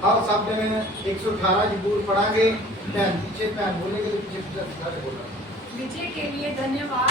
अब सब जने 118 जबूर पढ़ांगे। पैन पीछे पैन बोलेंगे तो पीछे सारे बोलना। विजय के लिए धन्यवाद।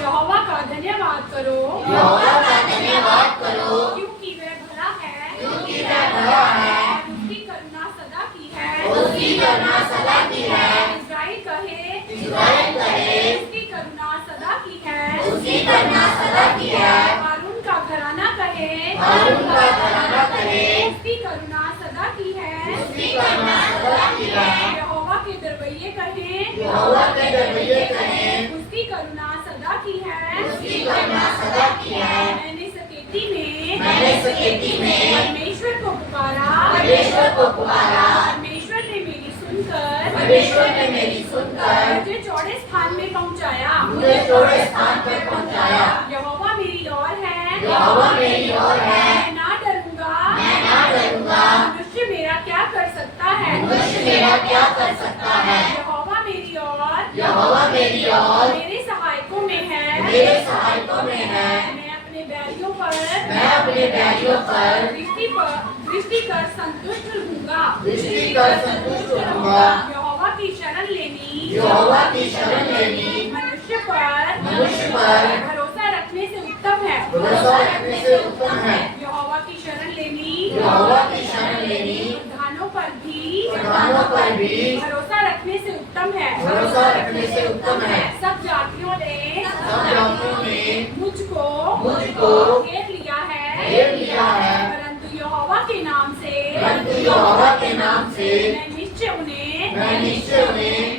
यहोवा का धन्यवाद करो। यहोवा का धन्यवाद करो, क्योंकि वह भला है। क्योंकि वह भला है, उसकी करुणा सदा की है। उसकी करुणा सदा की है। इस्राएल कहे, इस्राएल कहे, उसकी करुणा सदा की है। उसकी करुणा सदा की है। हारून का घराना कहे, हारून का घराना कहे, उसकी करुणा सदा की है। उसकी करुणा सदा की है। यहोवा के दरवैये कहे, यहोवा के दरवैये कहे, उसकी करुणा सदा की है। उसकी करुणा सदा की है। मैंने सकेती में, मैंने सकेती में परमेश्वर को पुकारा। परमेश्वर को पुकारा। परमेश्वर ने मेरी सुनकर, परमेश्वर ने मेरी सुनकर मुझे चौड़े स्थान में पहुंचाया। मुझे चौड़े स्थान पर पहुंचाया। यहोवा मेरी ओर है। यहोवा मेरी ओर है, मैं ना डरूंगा। मैं ना डरूंगा। मनुष्य मेरा क्या कर सकता है। मनुष्य मेरा क्या कर सकता है। यहोवा मेरी ओर, यहोवा मेरी ओर मेरे सहायकों में है। मेरे सहायकों में है। मैं अपने बैरियों पर, मैं अपने बैरियों पर दृष्टि कर संतुष्ट रहूंगा। दृष्टि कर संतुष्ट रहूंगा। यहोवा की शरण लेनी, यहोवा की शरण लेनी मनुष्य पर भरोसा रखने से उत्तम है। भरोसा रखने से उत्तम है। यहोवा की शरण लेनी, यहोवा की शरण लेनी प्रधानों पर भी भरोसा रखने से उत्तम है। भरोसा रखने से उत्तम है। सब जातियों ने मुझको घेर लिया है। घेर लिया है। परंतु यहोवा के नाम से, परंतु यहोवा के नाम से मैं निश्चय उन्हें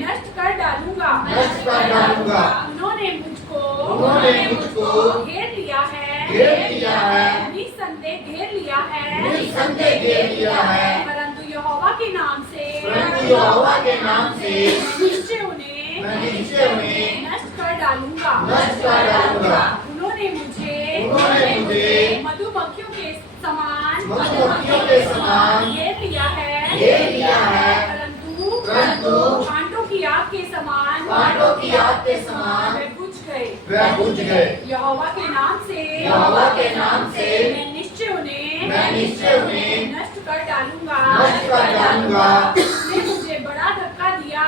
नष्ट कर डालूंगा। नष्ट कर डालूंगा। उन्होंने मुझको घेर लिया है। निस्संदेह घेर लिया है। निस्संदेह घेर लिया है। परंतु यहोवा के नाम से, परंतु यहोवा के नाम से मैं निश्चय मैं निश्चय उन्हें नष्ट कर डालूंगा। नष्ट कर डालूंगा। उन्होंने मुझे मधुमक्खियों के समान घेर लिया है। परंतु कांटों की आग के समान वे बुझ गए। यहोवा के नाम से मैं निश्चय उन्हें नष्ट कर डालूंगा। उसने मुझे बड़ा धक्का दिया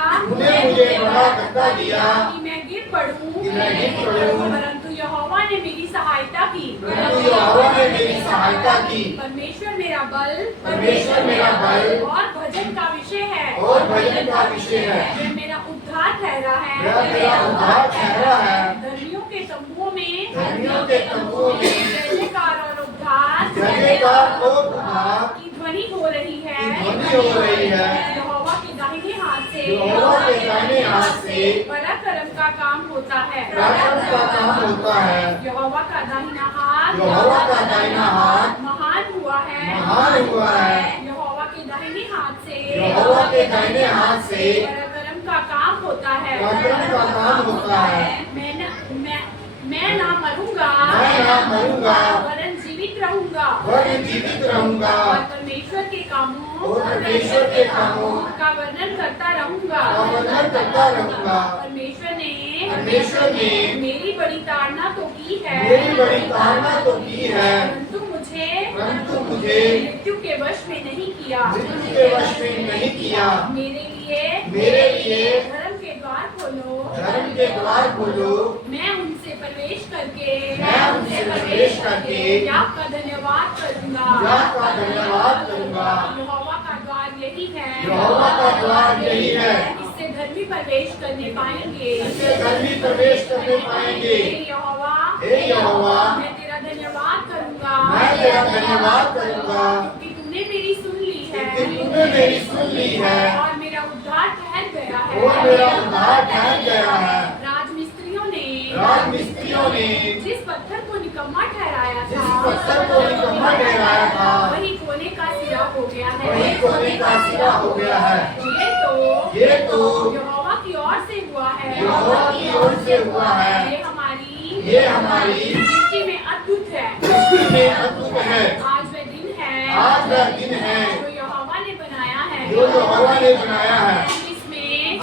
कि मैं गिर पड़ूं। परंतु यहोवा ने मेरी सहायता की। परमेश्वर मेरा बल और भजन का विषय है। वह मेरा उद्धार ठहरा है। धर्मियों के तंबुओं में जय जयकार और उद्धार की ध्वनि हो रही है। यहोवा के दाहिने हाथ से पराक्रम का काम होता है। यहोवा का दाहिना हाथ महान हुआ है। यहोवा के दाहिने हाथ से पराक्रम का काम होता है। मैं ना मरूंगा वरन जीवित रहूंगा। और परमेश्वर के कामों का वर्णन करता रहूंगा। परमेश्वर ने मेरी बड़ी ताड़ना तो की है। परंतु मुझे मृत्यु के वश में नहीं किया। मेरे लिए धर्म के द्वार खोलो। मैं उनसे प्रवेश करके याकूब का धन्यवाद करूंगा। यहोवा का द्वार यही है। इससे धर्मी प्रवेश करने पाएंगे। हे यहोवा मैं तेरा धन्यवाद करूंगा। क्योंकि तूने मेरी सुन ली है। और मेरा उद्धार ठहर गया है। राजमिस्त्रियों ने जिस पत्थर को निकम्मा ठहराया था वही कोने का सिरा हो गया है। ये तो यहोवा की ओर से हुआ है। ये हमारी दृष्टि में अद्भुत है। आज वह दिन है जो यहोवा ने बनाया है।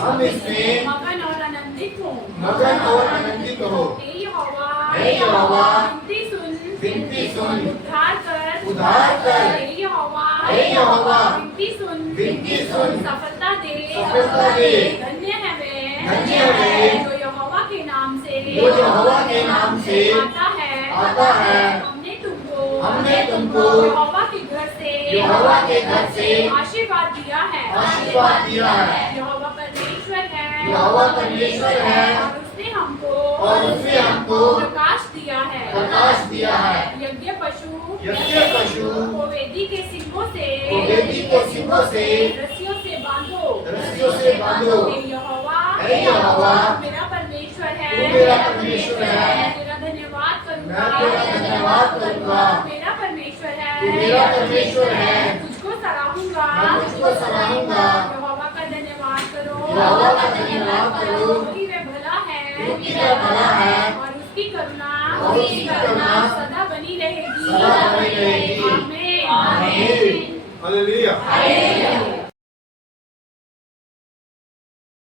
हम इसमें मगन और आनंदित हो। हे यहोवा विनती सुन। उद्धार कर। हे यहोवा विनती सुन सफलता दे सफलता दे धन्य है धन्य है वे जो यहोवा के नाम से जो यहोवा के नाम से आता है हमने तुमको यहोवा के घर से आशीर्वाद दिया है यहोवा परमेश्वर है और उसने हमको प्रकाश दिया है यज्ञ पशु को वेदी के सिंगों से रस्सियों से बांधो हे यहोवा मेरा परमेश्वर है मैं तेरा धन्यवाद करूंगा मेरा परमेश्वर है तुझको सराहूंगा यहोवा का धन्यवाद करो क्योंकि वह भला है और उसकी करुणा सदा बनी रहेगी आमीन हालेलुया।